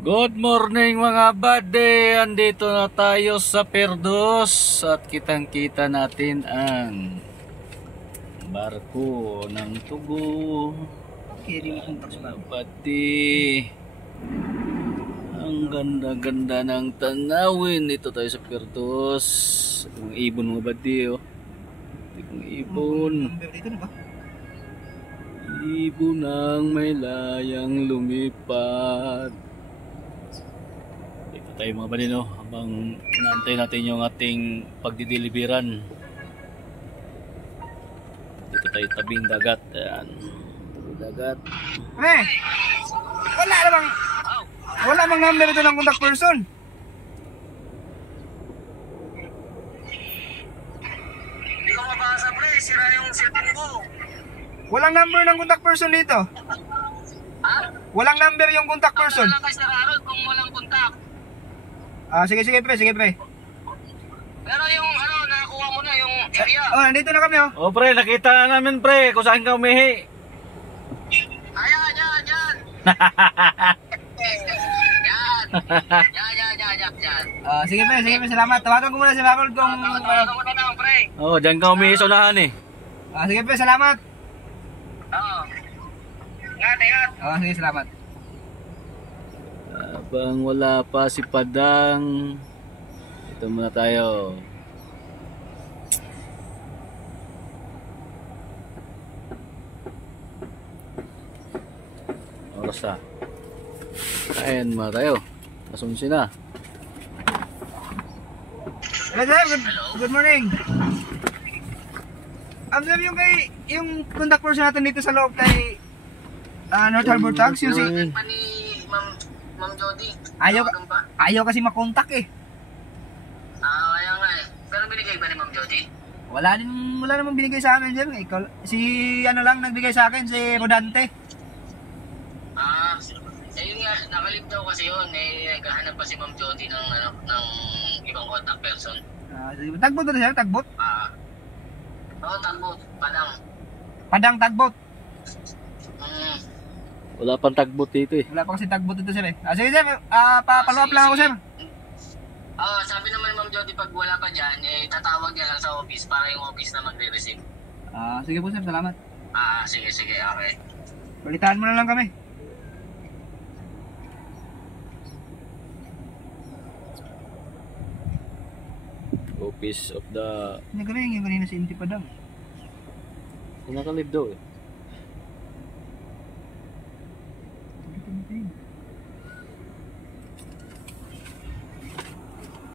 Good morning mga buddy, andito na tayo sa Perdos at kitang-kita natin ang barko ng Tugo. Mga buddy, ang ganda-ganda ng tanawin. Dito tayo sa Perdos. Yung ibon mga buddy, oh. Yung ibon. Ibon ang may layang lumipad. Tayo mga balino habang naantay natin yung ating pagdideliveran. Dito tayo tabing dagat. Ayan, tabing dagat. Wala mang number ito ng contact person. Hindi ko mabasa pre, sira yung cellphone ko. Walang number ng contact person dito. Ha? Walang number yung contact person. Wala kayo sa Harold kung walang contact. Sige pre. Pero yung ano, nakakuha mo na yung area. Nandito na kami oh. Oh pre, nakita na namin pre kung saan ka umihi. Ayan. Yan. Sige pre, salamat. Tawagan ko muna si Harold kung Tawagan mo na lang pre. Oh, diyan ka umihi sa unahan eh. sige pre, salamat. Oo. Ingat. Sige, salamat. Habang wala pa si Padang, ito muna tayo. Oras na. Kain muna tayo. Asunsi na. Hello sir, good morning. Sir, yung contact person natin dito sa loob kay North Harbor Tags, yung si... Pa ni Ma'am Jody. Ayaw kasi makontak eh. Kaya nga eh. Pero binigay ba ni Ma'am Jody? Wala namang binigay sa amin sir. Si ano lang nagbigay sa akin, si Rodante. Yun nga, nakalip daw kasi yun. Naghahanap pa si Ma'am Jody ng ibang contact person. Tagbot na siya, tagbot. Oo, tagbot. Padang tagbot. Wala pang tagbot dito eh. Wala pa kasi tagbot dito sir eh. Sige sir, follow up lang ako sir. Sabi naman ni Ma'am Jody, pag wala pa dyan, tatawag niya lang sa office para yung office na magre-receive. Sige po sir, salamat. Sige, okay. Balitaan mo na lang kami. Office of the... Yung kanina si Inti Padang. Nakalib daw eh.